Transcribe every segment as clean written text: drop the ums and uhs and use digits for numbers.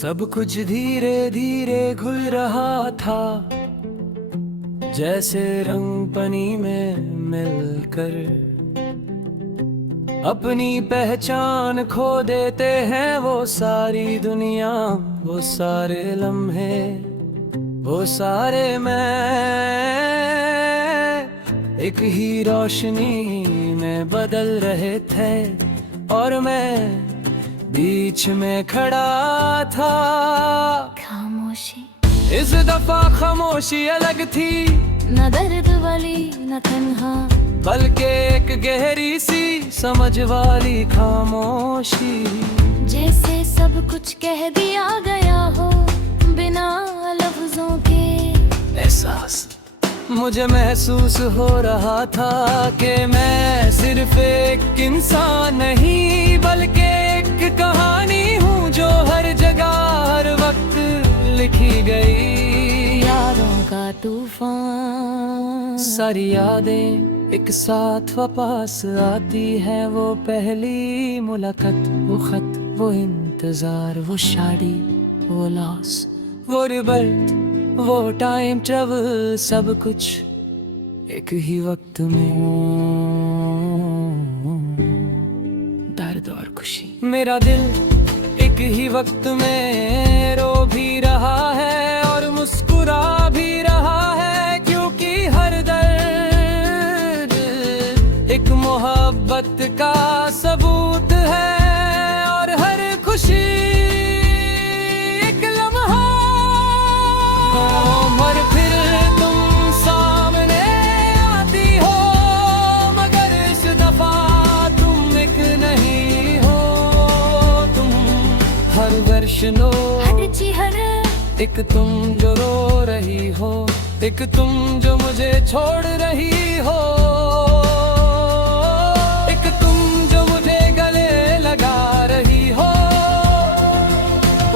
सब कुछ धीरे धीरे घुल रहा था, जैसे रंग पनी में मिलकर अपनी पहचान खो देते हैं। वो सारी दुनिया, वो सारे लम्हे, वो सारे मैं एक ही रोशनी में बदल रहे थे और मैं बीच में खड़ा था। खामोशी इस दफा खामोशी अलग थी, न दर्द वाली न तन्हा, बल्कि एक गहरी सी समझ वाली खामोशी। जैसे सब कुछ कह दिया गया हो बिना लफ्जों के। एहसास मुझे महसूस हो रहा था कि मैं सिर्फ एक इंसान नहीं, बल्कि एक कहानी हूँ जो हर जगह हर वक्त लिखी गई। यादों का तूफान, सारी यादें एक साथ वापस आती है। वो पहली मुलाकात, वो खत, वो इंतजार, वो शादी, वो लॉस, वो रिबर्ट, वो टाइम ट्रेवल, सब कुछ एक ही वक्त में। दर्द और खुशी, मेरा दिल एक ही वक्त में रो भी रहा है और मुस्कुरा भी रहा है, क्योंकि हर दर्द एक मोहब्बत का सबूत है और हर खुशी एक लम्हा। और फिर तुम सामने आती हो, मगर इस दफा तुम एक नहीं हो। तुम हर वर्षनो एक तुम जो रो रही हो, एक तुम जो मुझे छोड़ रही हो, एक तुम जो मुझे गले लगा रही हो,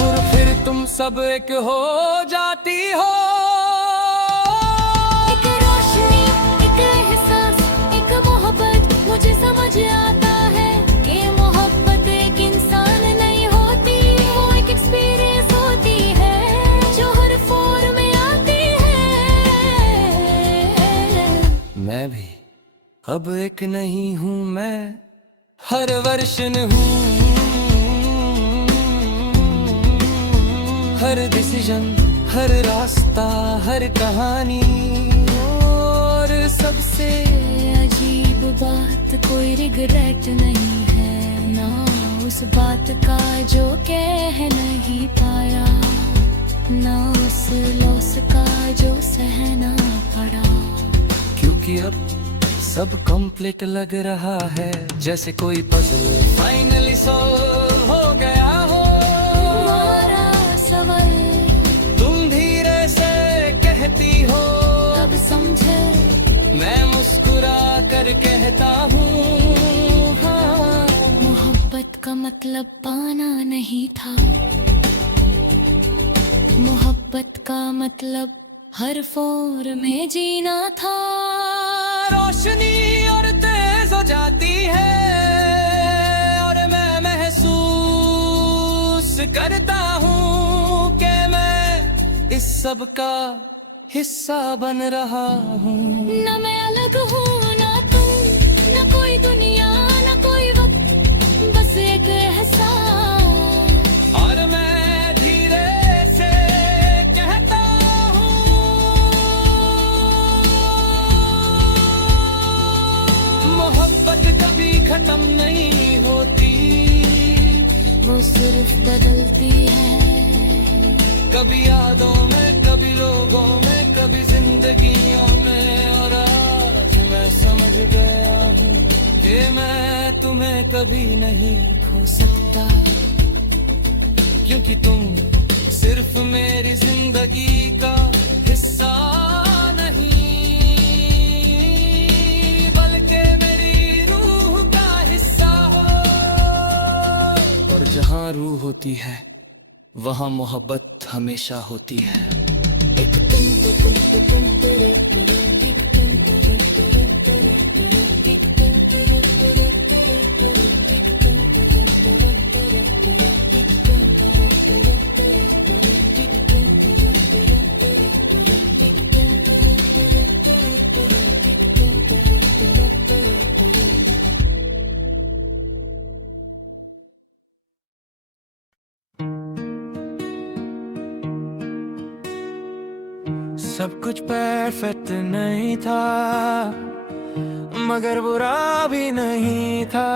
और फिर तुम सब एक हो जाती हो। एक रोशनी, एक एहसास, एक मोहब्बत, मुझे समझ आता है कि मोहब्बत एक इंसान नहीं होती, वो एक एक्सपीरियंस होती है जो हर फोर में आती है। मैं भी अब एक नहीं हूँ, मैं हर वर्षन हूँ। हर डिसीजन, हर रास्ता, हर कहानी, और सबसे अजीब बात, कोई रिग्रेट नहीं है ना उस बात का जो कह नहीं पाया, ना उस लॉस का जो सहना पड़ा। क्योंकि अब सब कंप्लीट लग रहा है, जैसे कोई पजल फाइनली सॉल्व हो गया हो। तुम्हारा सवाल तुम धीरे से कहती हो, अब समझे, मैं मुस्कुरा कर कहता हूँ हाँ। मोहब्बत का मतलब पाना नहीं था, मोहब्बत का मतलब हर फोर में जीना था। रोशनी और तेज हो जाती है और मैं महसूस करता हूँ कि मैं इस सब का हिस्सा बन रहा हूँ। न मैं अलग हूँ ना तुम, न कोई दुनिया, न कोई वक्त, बस एक एहसास। और मैं धीरे से कहता हूँ, मोहब्बत कभी खत्म नहीं होती, वो सिर्फ बदलती है। कभी यादों में, कभी लोगों में, कभी जिंदगियों में। और आज मैं समझ गया हूँ कि मैं तुम्हें कभी नहीं खो सकता, क्योंकि तुम सिर्फ मेरी जिंदगी का हिस्सा नहीं, बल्कि मेरी रूह का हिस्सा हो। और जहाँ रूह होती है वहाँ मोहब्बत हमेशा होती है। एक तुम सब कुछ परफेक्ट नहीं था, मगर बुरा भी नहीं था।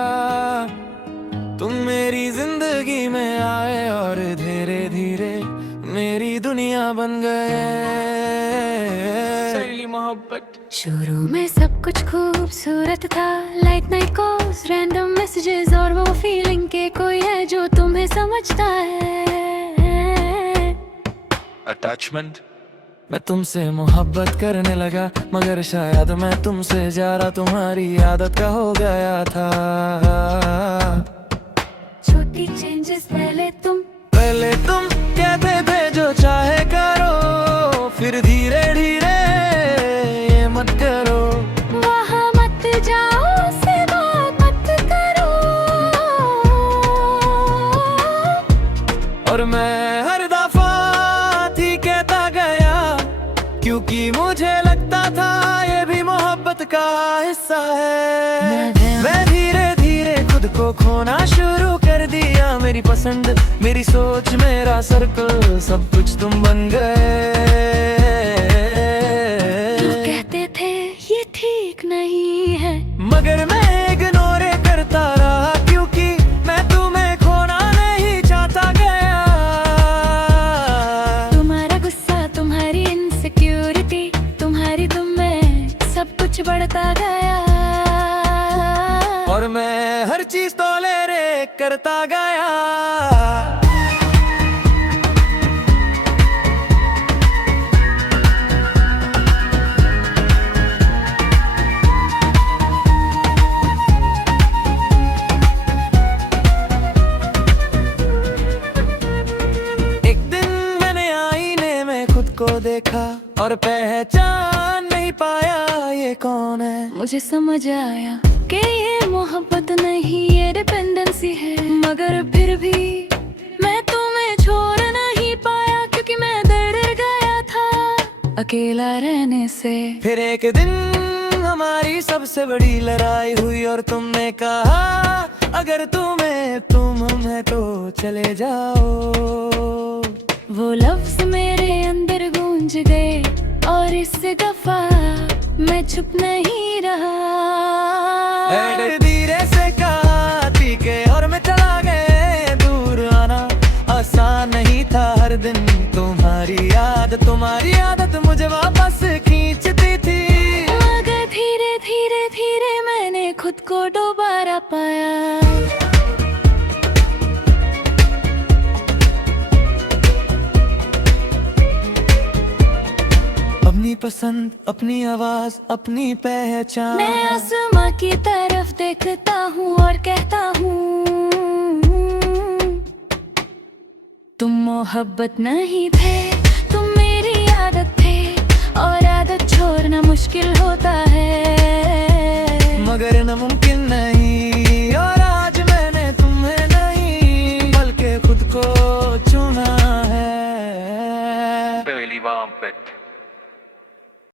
तुम मेरी जिंदगी में आए और धीरे धीरे मेरी दुनिया बन गए। सही मोहब्बत। शुरू में सब कुछ खूबसूरत था, light night calls, random messages और वो फीलिंग के कोई है जो तुम्हें समझता है। अटैचमेंट। मैं तुमसे मोहब्बत करने लगा, मगर शायद मैं तुमसे ज्यादा तुम्हारी आदत का हो गया था। छोटी चेंजेस पहले तुम कहते थे जो चाहे करो, फिर धीरे धीरे ये मत करो, वहाँ मत जाओ, उससे बात मत करो। और मैं हर दफा थी कहता गया, क्योंकि मुझे लगता था ये भी मोहब्बत का हिस्सा है। मैं धीरे धीरे खुद को खोना शुरू कर दिया, मेरी पसंद, मेरी सोच, मेरा सर्कल, सब कुछ तुम बन गए। कहते थे ये ठीक नहीं है, मगर मैं इग्नोर करता रहा, क्योंकि मैं तुम्हें खोना नहीं चाहता गया। तुम्हारा गुस्सा, तुम्हारी इनसिक्योरिटी, तुम्हारी तुम में सब कुछ बढ़ता गया। और मैं हर चीज टॉलरेट करता गया। एक दिन मैंने आईने में खुद को देखा और पहचान नहीं पाया ये कौन है। मुझे समझ आया कि ये मोहब्बत नहीं, ये डिपेंडेंसी है। मगर फिर भी मैं तुम्हें छोड़ नहीं पाया, क्योंकि मैं डर गया था अकेला रहने से। फिर एक दिन हमारी सबसे बड़ी लड़ाई हुई और तुमने कहा, अगर तुम है तो चले जाओ। वो लफ्ज मेरे अंदर गूंज गए और इस दफा मैं चुप नहीं रहा। धीरे से कहा ठीक है और मैं चला गए। दूर आना आसान नहीं था, हर दिन तुम्हारी आदत मुझे वापस खींचती थी। मगर धीरे धीरे धीरे मैंने खुद को दोबारा पाया। अपनी पसंद, अपनी आवाज, अपनी पहचान। मैं आसमां की तरफ देखता हूँ और कहता हूँ, तुम मोहब्बत नहीं थे, तुम मेरी आदत थे। और आदत छोड़ना मुश्किल होता है, मगर नामुमकिन